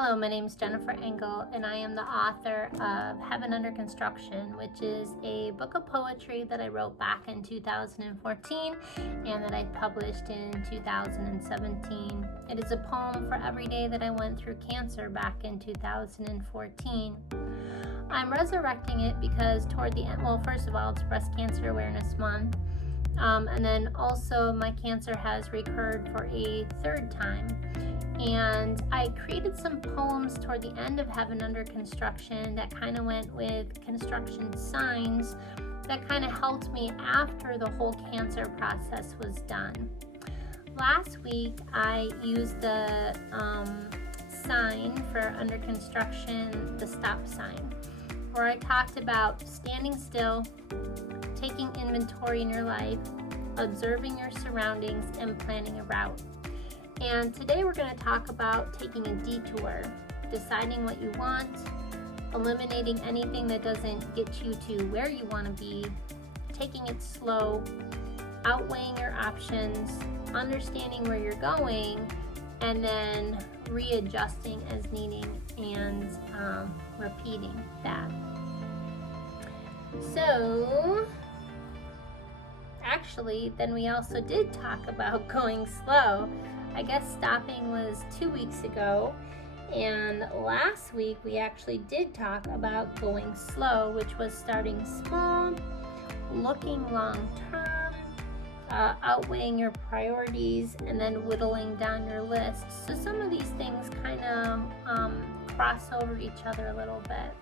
Hello, my name is Jennifer Engel, and I am the author of Heaven Under Construction, which is a book of poetry that I wrote back in 2014 and that I published in 2017. It is a poem for every day that I went through cancer back in 2014. I'm resurrecting it because toward the end, well, first of all, it's Breast Cancer Awareness Month, and then also my cancer has recurred for a third time. And I created some poems toward the end of Heaven Under Construction that kind of went with construction signs that kind of helped me after the whole cancer process was done. Last week, I used the sign for under construction, the stop sign, where I talked about standing still, taking inventory in your life, observing your surroundings, and planning a route. And today we're going to talk about taking a detour, deciding what you want, eliminating anything that doesn't get you to where you want to be, taking it slow, outweighing your options, understanding where you're going, and then readjusting as needing and repeating that. So, actually, then we also did talk about going slow. I guess stopping was 2 weeks ago, and last week we actually did talk about going slow, which was starting small, looking long term, outweighing your priorities, and then whittling down your list. So some of these things kind of cross over each other a little bit.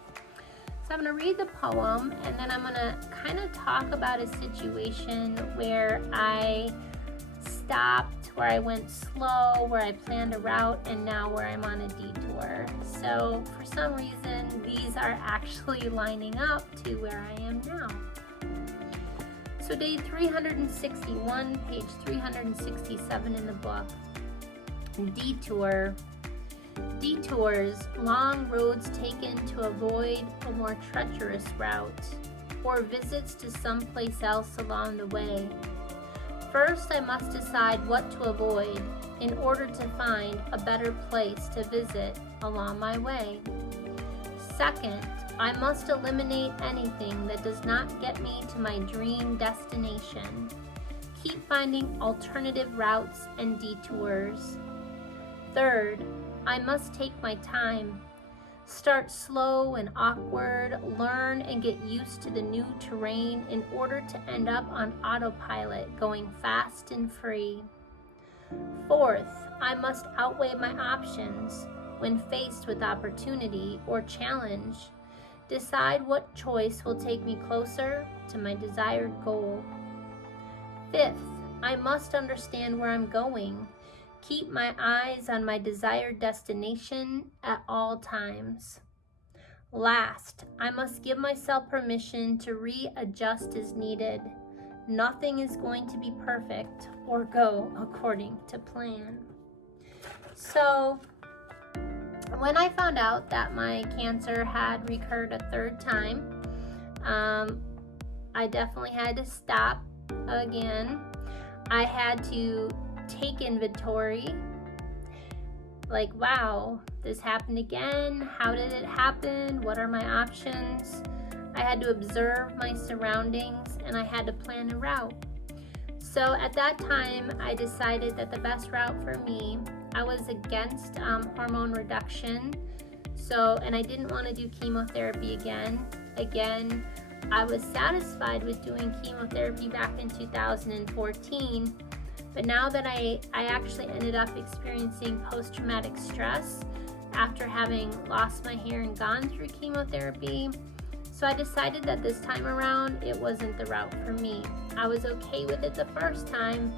So I'm going to read the poem, and then I'm going to kind of talk about a situation where I stopped, where I went slow, where I planned a route, and now where I'm on a detour. So for some reason, these are actually lining up to where I am now. So day 361, page 367 in the book. Detour. Detours, long roads taken to avoid a more treacherous route, or visits to someplace else along the way. First, I must decide what to avoid in order to find a better place to visit along my way. Second, I must eliminate anything that does not get me to my dream destination. Keep finding alternative routes and detours. Third, I must take my time. Start slow and awkward, learn and get used to the new terrain in order to end up on autopilot, going fast and free. Fourth, I must outweigh my options when faced with opportunity or challenge. Decide what choice will take me closer to my desired goal. Fifth, I must understand where I'm going. Keep my eyes on my desired destination at all times. Last, I must give myself permission to readjust as needed. Nothing is going to be perfect or go according to plan. So, when I found out that my cancer had recurred a third time, I definitely had to stop again. I had to take inventory, like, wow, this happened again. How did it happen? What are my options? I had to observe my surroundings, and I had to plan a route. So at that time, I decided that the best route for me, I was against hormone reduction, and I didn't want to do chemotherapy again. I was satisfied with doing chemotherapy back in 2014, but now that I actually ended up experiencing post-traumatic stress after having lost my hair and gone through chemotherapy, so I decided that this time around it wasn't the route for me. I was okay with it the first time,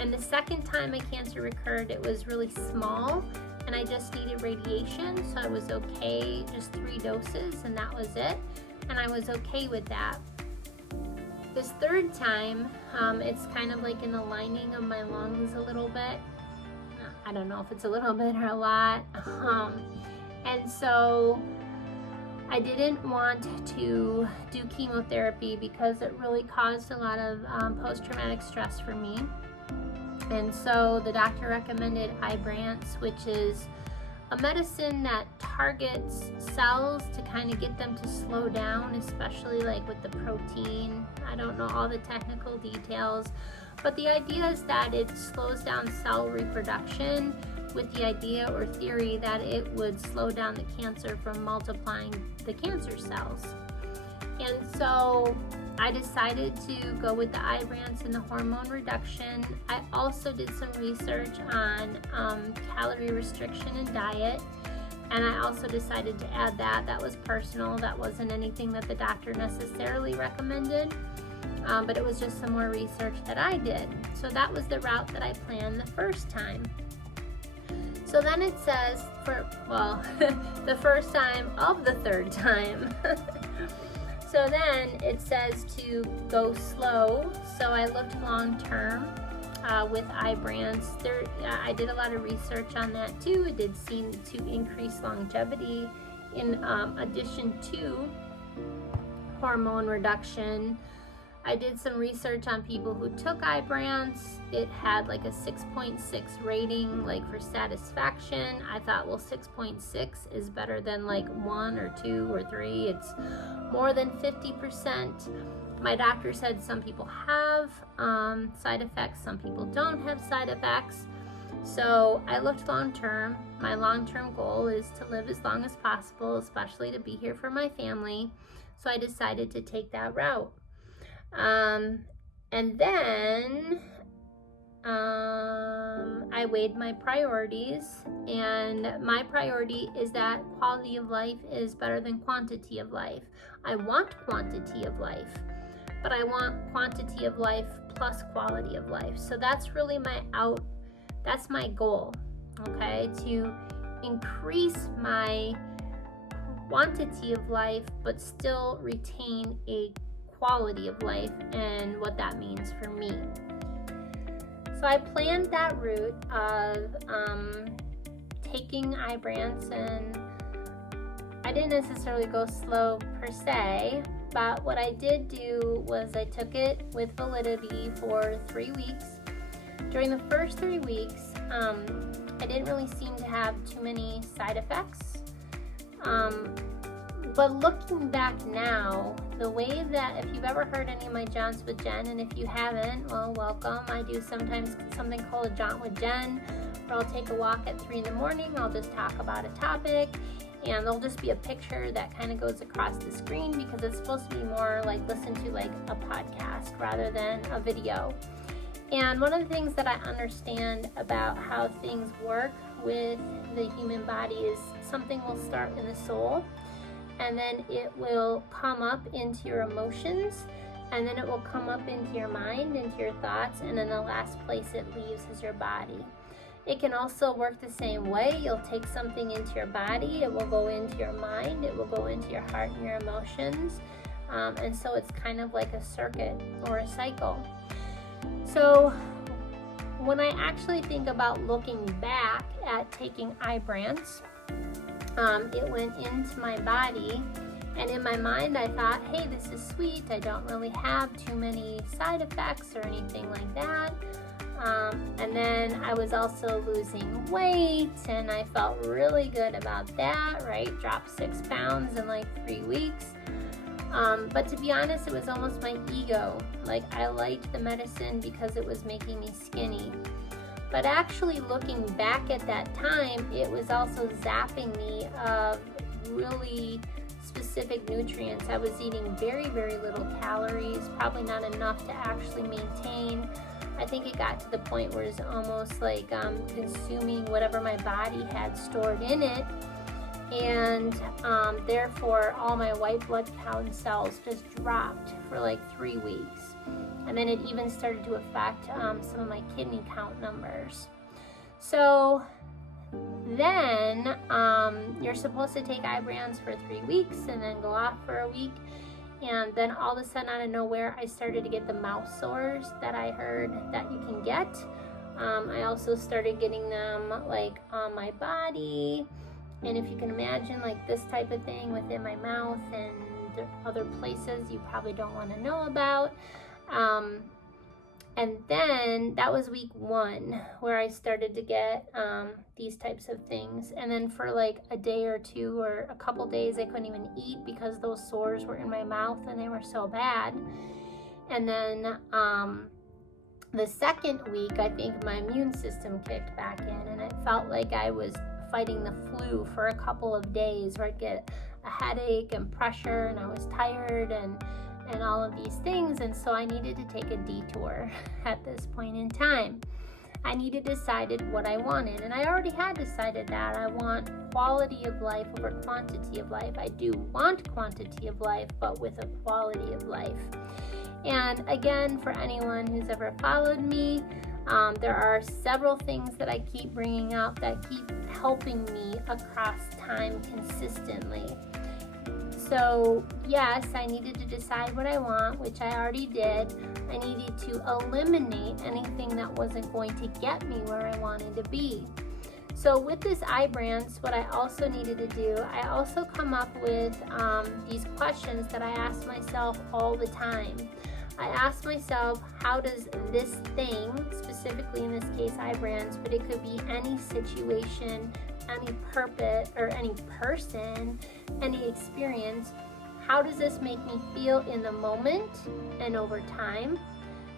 and the second time my cancer recurred, it was really small, and I just needed radiation, so I was okay, just 3 doses, and that was it, and I was okay with that. This third time, it's kind of like in the lining of my lungs a little bit. I don't know if it's a little bit or a lot. And so I didn't want to do chemotherapy because it really caused a lot of post-traumatic stress for me. And so the doctor recommended Ibrance, which is a medicine that targets cells to kind of get them to slow down, especially like with the protein. I don't know all the technical details, but the idea is that it slows down cell reproduction with the idea or theory that it would slow down the cancer from multiplying the cancer cells. And so I decided to go with the Ibrance and the hormone reduction. I also did some research on calorie restriction and diet, and I also decided to add that. That was personal. That wasn't anything that the doctor necessarily recommended, but it was just some more research that I did. So that was the route that I planned the first time. So then it says, the first time of the third time. So then it says to go slow. So I looked long term with Ibrance. I did a lot of research on that too. It did seem to increase longevity in addition to hormone reduction. I did some research on people who took Ibrance. It had like a 6.6 rating, like for satisfaction. I thought, well, 6.6 is better than like 1 or 2 or 3. It's more than 50%. My doctor said some people have side effects, some people don't have side effects. So I looked long term. My long-term goal is to live as long as possible, especially to be here for my family. So I decided to take that route. And then I weighed my priorities, and my priority is that quality of life is better than quantity of life. I want quantity of life, but I want quantity of life plus quality of life. So that's really that's my goal, okay, to increase my quantity of life, but still retain a quality of life and what that means for me. So I planned that route of taking Ibrance, and I didn't necessarily go slow per se, but what I did do was I took it with validity for 3 weeks. During the first 3 weeks, I didn't really seem to have too many side effects. But looking back now, the way that, if you've ever heard any of my Jaunts with Jen, and if you haven't, well, welcome. I do sometimes something called a Jaunt with Jen, where I'll take a walk at 3 in the morning. I'll just talk about a topic, and there'll just be a picture that kind of goes across the screen, because it's supposed to be more like listen to like a podcast rather than a video. And one of the things that I understand about how things work with the human body is something will start in the soul, and then it will come up into your emotions, and then it will come up into your mind, into your thoughts, and then the last place it leaves is your body. It can also work the same way. You'll take something into your body, it will go into your mind, it will go into your heart and your emotions, and so it's kind of like a circuit or a cycle. So when I actually think about looking back at taking Ibrance, it went into my body, and in my mind I thought, hey, this is sweet, I don't really have too many side effects or anything like that. And then I was also losing weight, and I felt really good about that, right? Dropped 6 pounds in like 3 weeks. But to be honest, it was almost my ego. Like, I liked the medicine because it was making me skinny. But actually looking back at that time, it was also zapping me of really specific nutrients. I was eating very, very little calories, probably not enough to actually maintain. I think it got to the point where it's almost like consuming whatever my body had stored in it. And therefore all my white blood count cells just dropped for like 3 weeks. And then it even started to affect some of my kidney count numbers. So then you're supposed to take Ibrance for 3 weeks and then go off for a week. And then all of a sudden, out of nowhere, I started to get the mouth sores that I heard that you can get. I also started getting them like on my body. And if you can imagine like this type of thing within my mouth and other places you probably don't want to know about. And then that was week 1 where I started to get these types of things. And then for like a day or two or a couple days, I couldn't even eat because those sores were in my mouth and they were so bad. And then the second week, I think my immune system kicked back in, and it felt like I was fighting the flu for a couple of days, where I'd get a headache and pressure, and I was tired and all of these things. And so I needed to take a detour at this point in time. I needed to decide what I wanted, and I already had decided that I want quality of life over quantity of life. I do want quantity of life, but with a quality of life. And again, for anyone who's ever followed me, there are several things that I keep bringing up that keep helping me across time consistently. So yes, I needed to decide what I want, which I already did. I needed to eliminate anything that wasn't going to get me where I wanted to be. So with this Ibrance, what I also needed to do, I also come up with these questions that I ask myself all the time. I ask myself, how does this thing, specifically in this case Ibrance, but it could be any situation, any purpose, or any person, any experience, how does this make me feel in the moment and over time?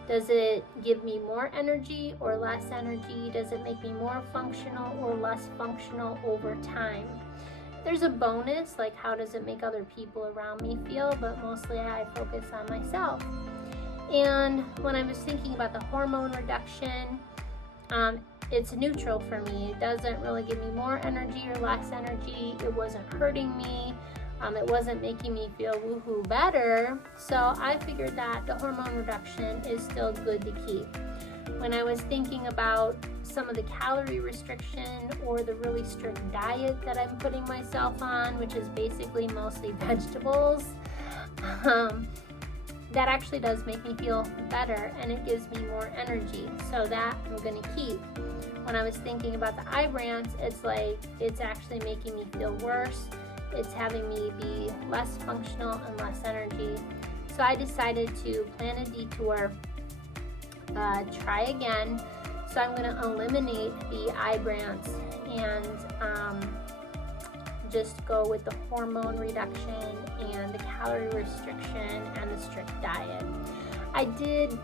Does it give me more energy or less energy? Does it make me more functional or less functional over time? There's a bonus, like how does it make other people around me feel, but mostly I focus on myself. And when I was thinking about the hormone reduction, it's neutral for me. It doesn't really give me more energy or less energy. It wasn't hurting me. It wasn't making me feel woohoo better. So I figured that the hormone reduction is still good to keep. When I was thinking about some of the calorie restriction or the really strict diet that I'm putting myself on, which is basically mostly vegetables, that actually does make me feel better, and it gives me more energy. So that I'm going to keep. When I was thinking about the Ibrance, it's like it's actually making me feel worse. It's having me be less functional and less energy. So I decided to plan a detour, try again. So I'm going to eliminate the Ibrance and just go with the hormone reduction and the calorie restriction and the strict diet. I did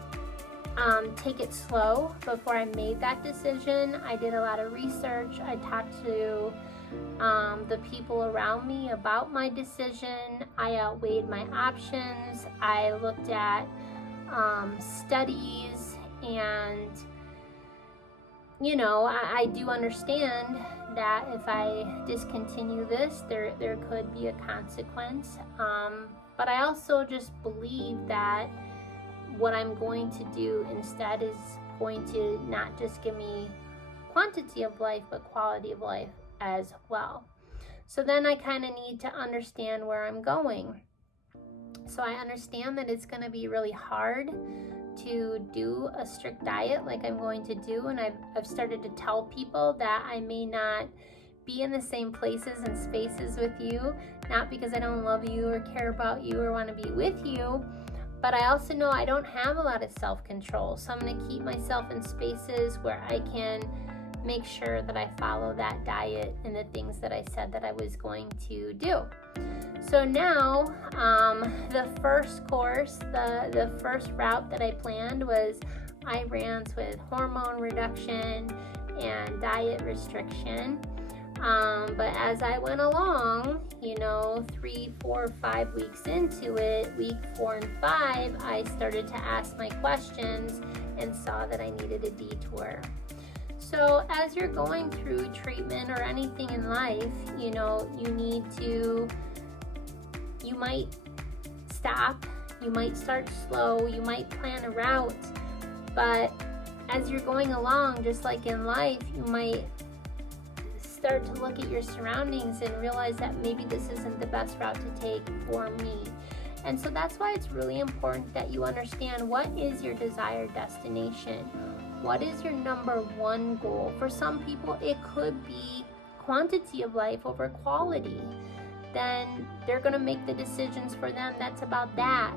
take it slow before I made that decision. I did a lot of research. I talked to the people around me about my decision. I outweighed my options. I looked at studies, and I do understand that if I discontinue this, there could be a consequence. But I also just believe that what I'm going to do instead is going to not just give me quantity of life, but quality of life as well. So then I kind of need to understand where I'm going. So I understand that it's going to be really hard to do a strict diet like I'm going to do, and I've started to tell people that I may not be in the same places and spaces with you, not because I don't love you or care about you or want to be with you, but I also know I don't have a lot of self-control. So I'm going to keep myself in spaces where I can make sure that I follow that diet and the things that I said that I was going to do. So now, the first course, the first route that I planned was Ibrance with hormone reduction and diet restriction. But as I went along, 3, 4, 5 weeks into it, week 4 and 5, I started to ask my questions and saw that I needed a detour. So as you're going through treatment or anything in life, you might stop, you might start slow, you might plan a route, but as you're going along, just like in life, you might start to look at your surroundings and realize that maybe this isn't the best route to take for me. And so that's why it's really important that you understand what is your desired destination. What is your number one goal? For some people, it could be quantity of life over quality. Then they're going to make the decisions for them that's about that.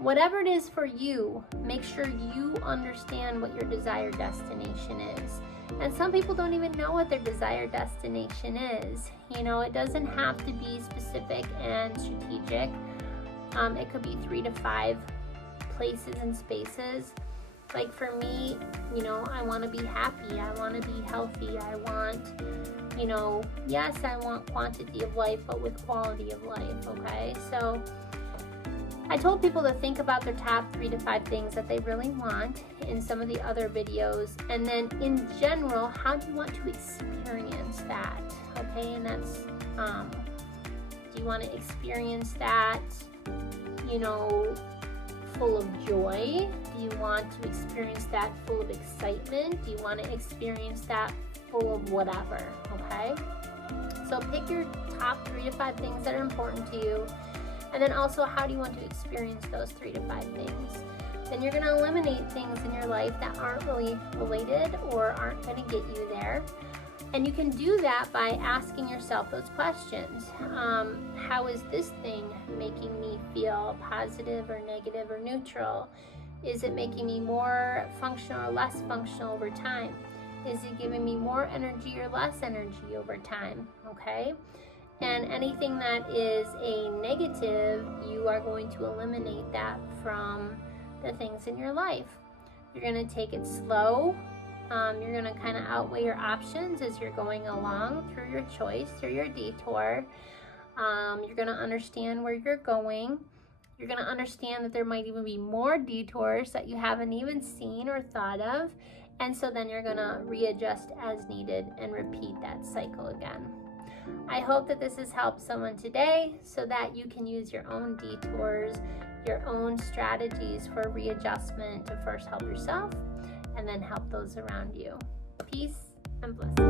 whatever it is for you, make sure you understand what your desired destination is. And some people don't even know what their desired destination is. You know, it doesn't have to be specific and strategic. It could be 3 to 5 places and spaces. Like for me, you know, I want to be happy. I want to be healthy. I want, you know, yes, I want quantity of life, but with quality of life, okay? So I told people to think about their top 3 to 5 things that they really want in some of the other videos. And then in general, how do you want to experience that? Okay, and that's, do you want to experience that, you know, full of joy? Do you want to experience that full of excitement? Do you want to experience that full of whatever? Okay, so pick your top 3 to 5 things that are important to you. And then also, how do you want to experience those 3 to 5 things? Then you're going to eliminate things in your life that aren't really related or aren't going to get you there. And you can do that by asking yourself those questions. How is this thing making me feel positive or negative or neutral? Is it making me more functional or less functional over time? Is it giving me more energy or less energy over time? Okay? And anything that is a negative, you are going to eliminate that from the things in your life. You're going to take it slow. You're going to kind of outweigh your options as you're going along through your choice, through your detour. You're going to understand where you're going. You're going to understand that there might even be more detours that you haven't even seen or thought of. And so then you're going to readjust as needed and repeat that cycle again. I hope that this has helped someone today so that you can use your own detours, your own strategies for readjustment to first help yourself and then help those around you. Peace and blessings.